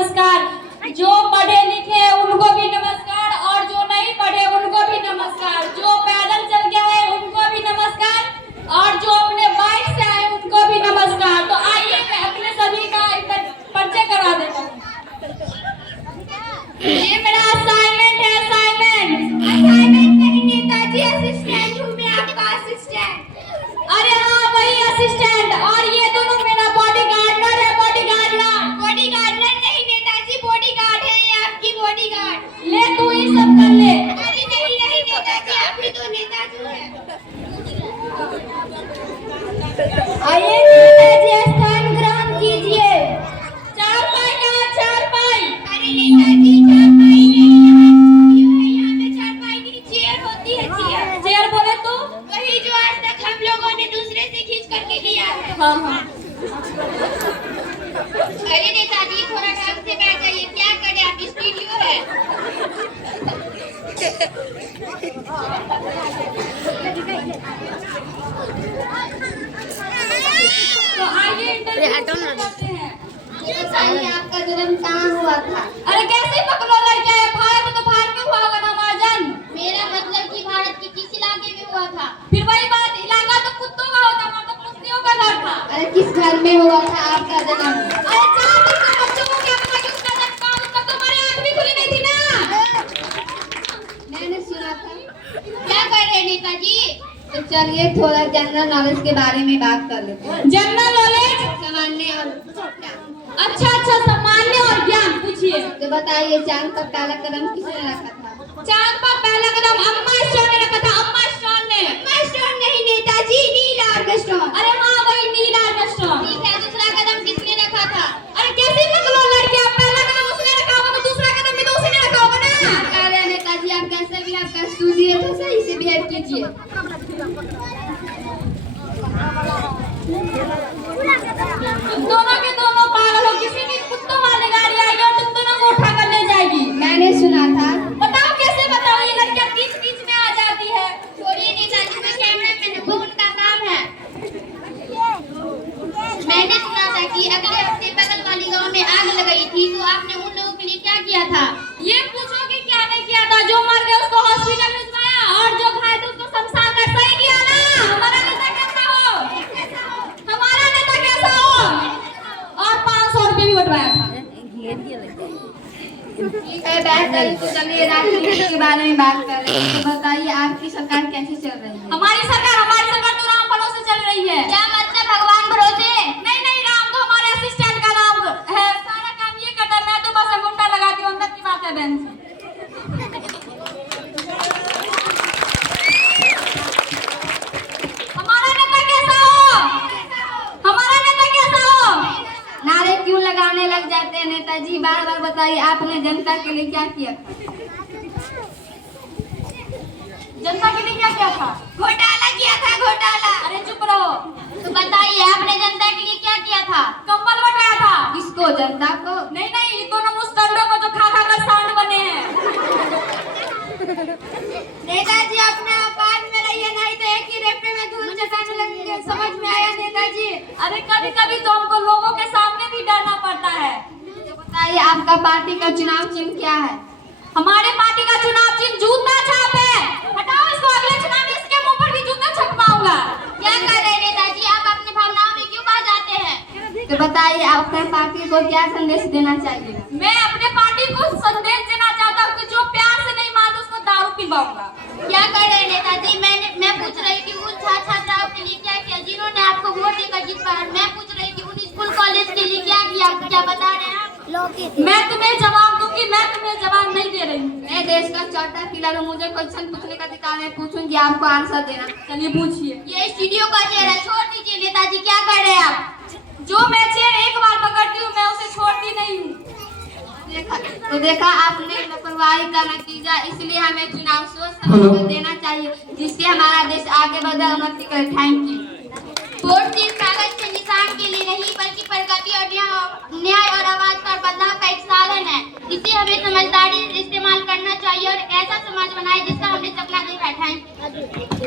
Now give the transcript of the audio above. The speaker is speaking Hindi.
नमस्कार। जो पढ़े लिखे उनको भी नमस्कार और जो नहीं पढ़े उनको भी नमस्कार। जो पैदल चल के आए उनको भी नमस्कार और जो अपने बाइक से आए उनको भी नमस्कार। तो आइए मैं अपने सभी का परिचय करवा देता हूँ। ये मेरा असाइनमेंट है। असाइनमेंट नहीं नेताजी, असिस्टेंट हूँ मैं, आपका असिस्टेंट। अरे हाँ वही असिस्टेंट। और ये दोनों मेरा बॉडीगार्डर है। बॉडीगार्डर नहीं नेताजी, बॉडीगार्ड है, ये आपकी बॉडीगार्ड। ले तू ही सब कर ले। अरे नहीं नेताजी, आप ही तो नेताजी हैं। आइए नेताजी स्थान ग्रहण कीजिए। चारपाई कहाँ चारपाई? अरे नेताजी चारपाई नहीं है, यहाँ पे चारपाई नहीं, चेयर होती है। चेयर बोले तो वही जो आज तक हम लोगों ने दूसरे से खींच करके लिया है। हाँ। अरे नेताजी थोड़ा ढंग से बैठ जाइए, क्या करें आप स्टूडियो है। तो आइए इंटरव्यू करते हैं। ये बताइए आपका जन्म कहाँ हुआ था? अरे कैसे पकड़ो लड़का है, भारत तो भारत में हुआ होगा ना माजन। मेरा मतलब कि भारत के किस इलाके में हुआ था? फिर वही बात, इलाका तो कुत्तों का होता, मतलब कुत्तियों का घर था। अरे किस घर में हुआ था आपका जन्म? अरे 4 दिन के बच्चों को क्या पता कि उसका जन्म कहाँ हुआ, तब तो हमारी आँख भी खुली नहीं थी ना। मैंने सुना था। क्या कर रहे नेताजी? तो चलिए थोड़ा जनरल नॉलेज के बारे में बात कर लेते हैं। जनरल नॉलेज सामान्य और अच्छा सामान्य और ज्ञान पूछिए। तो बताइए चांद पर पहला कदम किसने रखा था? चांद पर पहला कदम अम्मा स्टोन ने रखा था। अम्मा स्टोन नहीं नेताजी, नील आर्मस्ट्रांग। अरे हाँ वही नील आर्मस्ट्रांग। ठीक है, दूसरा कदम किसने रखा था? अरे कैसे पकड़ो लड़के, पहला कदम उसने रखा होगा तो दूसरा कदम भी तो उसने रखा होगा ना। अरे नेताजी आप कैसे भी आपका स्टूडियो तो सही से बिहेव कीजिए। दोनों के दोनों पागल हो, किसी की कुत्तों वाली गाड़ी आएगी और तुम दोनों को उठा कर ले जाएगी। मैंने सुना था। बताओ कैसे बताओ, ये लड़कियां बीच में आ जाती है। छोड़िए नेताजी, मैं कैमरामैन हूं, वो उनका काम है। मैंने सुना था कि अगले हफ्ते बगल वाली गांव में आग लगाई थी, तो आपने उन लोगों के लिए क्या किया था? ये पूछो कि क्या नहीं किया था। जो मर गए उसको हॉस्पिटल भिजवाया और जो घायल थे उसको शमशान घाट सही किया ना। हमारा नेता कैसा हो और 500 रुपये भी बंटवाया था। ठीक है बेहतर, तो चलिए राजनीति के बारे में बात कर रहे हैं। तो बताइए आपकी सरकार कैसी चल रही है? हमारी सरकार तो राम भरोसे चल रही है। क्या मतलब भगवान भरोसे? नहीं राम तो हमारे असिस्टेंट का नाम है, सारा काम ये करता है, मैं तो बस अंगूठा लगाती हूँ। अंदर की बात है बहन से। हमारा नेता कैसा हो? नारे क्यों लगाने लग जाते हैं नेताजी? बार बार बताइए आपने जनता के लिए क्या किया था? जनता के लिए क्या किया था? घोटाला किया था, घोटाला। अरे चुप रहो। तो बताइए आपने जनता के लिए क्या किया था? कंबल बंटाया था। किसको? जनता को? नहीं दोनों मुस्तंडों को जो खा कर सांड बने हैं। नेताजी अपने औकात में रहिए, नहीं तो एक ही रेपे में धूल चटाने लगेंगे। समझ में आया नेताजी? अरे कभी तो हमको लोगों के सामने भी डरना पड़ता है। तो बताइए आपका पार्टी का चुनाव चिन्ह क्या है? हमारे पार्टी का चुनाव चिन्ह जूता छाप है। हटाओ इसको, अगले चुनाव में इसके मुंह पर भी जूता छपवाऊंगा। क्या कर रहे हैं नेताजी, आप अपनी भावनाओं में क्यों बह जाते हैं? तो बताइए आपके पार्टी को क्या संदेश देना चाहिए? मैं अपने पार्टी को संदेश देना चाहता हूँ कि जो प्यार से नहीं मानता उसको दारू पिलवाऊंगा। क्या कर रहे हैं नेताजी? मैं पूछ रही कि उन छात्राओं के लिए क्या किया जिन्होंने आपको वोट देकर जिताया। मैं पूछ रही कि उन स्कूल कॉलेज के लिए क्या किया, क्या बता रहे हैं आप? मैं तुम्हें जवाब दूंगी, मैं तुम्हें जवाब नहीं दे रही हूँ। मैं देश का चौथा पिलर हूँ, मुझे क्वेश्चन पूछने का अधिकार है, पूछूंगी आपको आंसर देना। चलिए पूछिए। ये स्टूडियो का चेयर है, छोड़ दीजिए नेताजी। क्या कर रहे हैं आप? जो मैं चेयर एक बार पकड़ती हूँ मैं उसे छोड़ती नहीं हूँ। देखा आपने लापरवाही का नतीजा, इसलिए हमें चुनाव सोच समझ कर देना चाहिए, जिससे हमारा देश आगे बढ़े, उन्नति करे। Thank you. वोट सिर्फ कागज के निशान के लिए नहीं, बल्कि प्रगति और न्याय और आवाज पर बदलाव का एक साधन है। इसे हमें समझदारी इस्तेमाल करना चाहिए और ऐसा समाज बनाए जिसका हमने सपना देखा है। Thank you.